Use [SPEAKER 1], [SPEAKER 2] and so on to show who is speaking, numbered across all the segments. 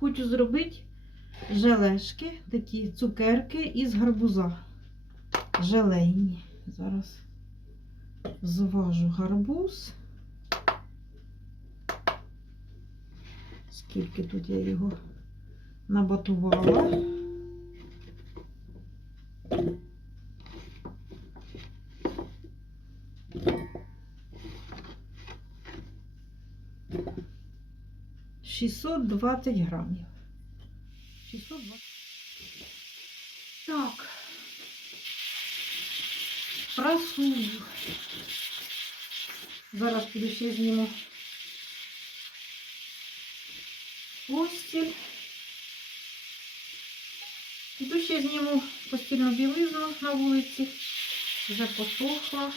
[SPEAKER 1] Хочу зробити желешки, такі цукерки із гарбуза. Желейні. Зараз зважу гарбуз. Скільки тут я його набатувала. Шістсот двадцять грамів. 620. Так. Прасую. Зараз піду ще зніму постіль. Піду ще зніму постільну білизну на вулиці. Вже посохла.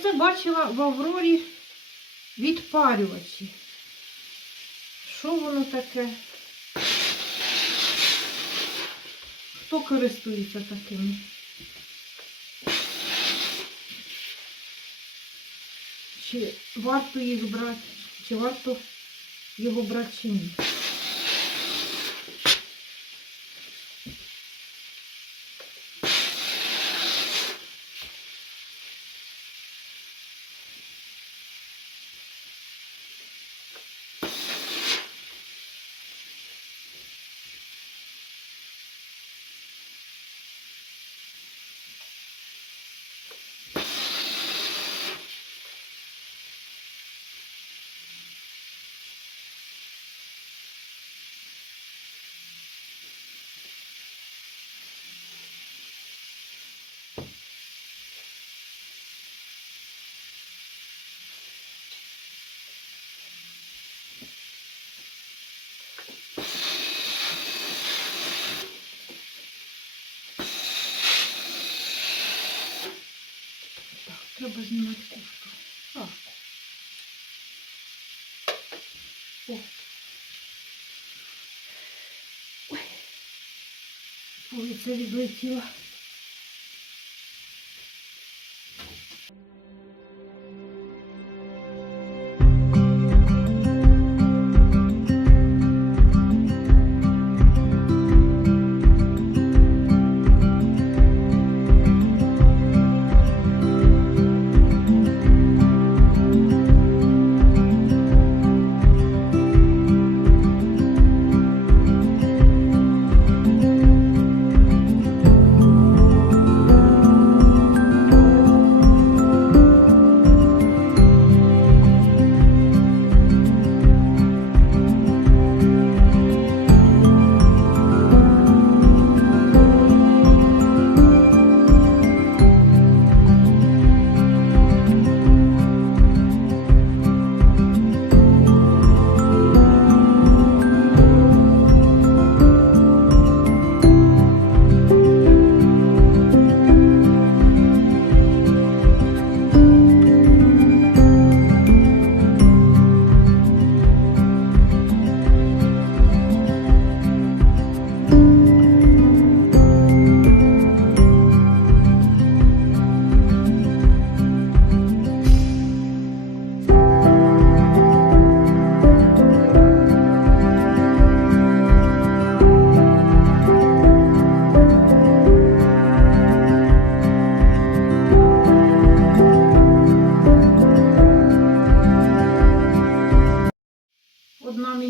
[SPEAKER 1] Оце бачила в Аврорі відпарювачі. Що воно таке? Хто користується такими? Чи варто їх брати, чи варто його брати чи ні? Треба знімати куртку. Так. О. Ой. Вулиця відлетіла.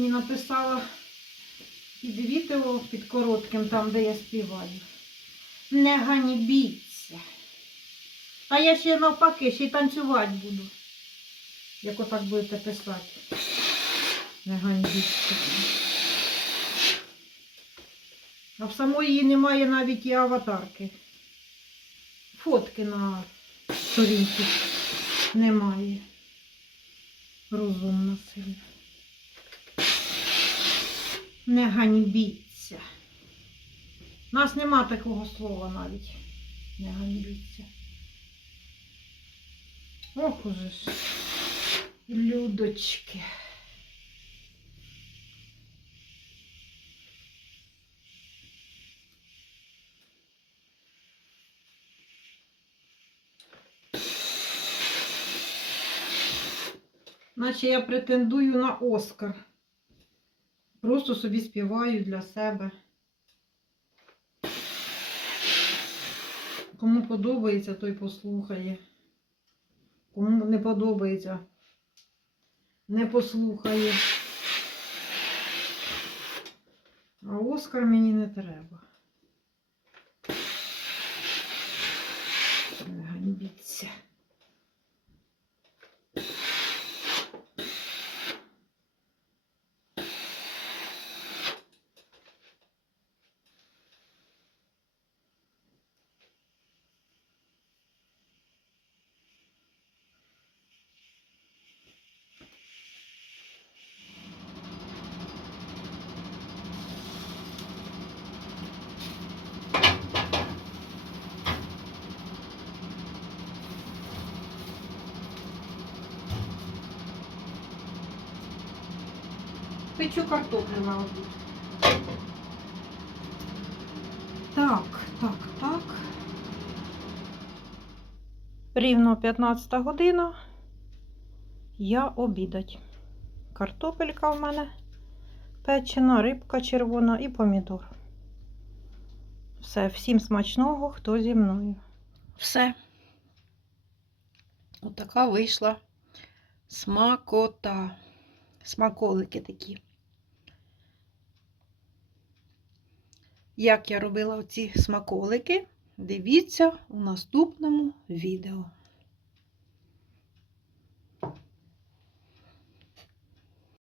[SPEAKER 1] Мені написала під відео під коротким, там, де я співаю. Не ганібіться. А я ще навпаки, ще й танцювати буду. Як отак будете писати. Не ганібіться. А в самої немає навіть і аватарки. Фотки на сторінці немає. Розумна сильна не ганьбіться. У нас нема такого слова навіть. Не ганьбіться. Ох уже ж. Людочки. Наче я претендую на Оскар. Просто собі співаю для себе. Кому подобається, той послухає. Кому не подобається, не послухає. А Оскар мені не треба. Не ганьбіться. Печу картоплю на обід. Так, так, так. Рівно 15 година. Я обідать. Картопелька в мене печена, рибка червона і помідор. Все, всім смачного, хто зі мною.
[SPEAKER 2] Все. Отака вийшла смакота. Смаколики такі. Як я робила оці смаколики, дивіться у наступному відео.